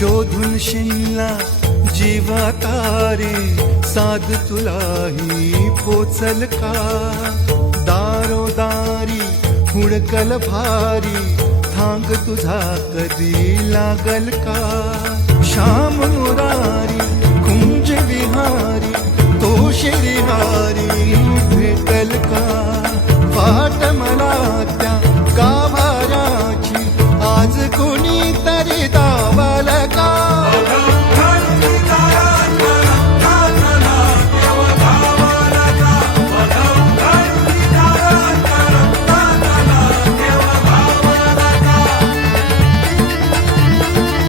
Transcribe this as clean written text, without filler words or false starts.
शोधून शिनला जीवा तारे साध तुलाही पोचल का दारोदारी हुडकल भारी थांग तुझा कधी लागल का श्याम मुरारी कुंज विहारी तो श्रीहारी भेटल का वाट मला त्या गाभाऱ्याची आज कोणी तरी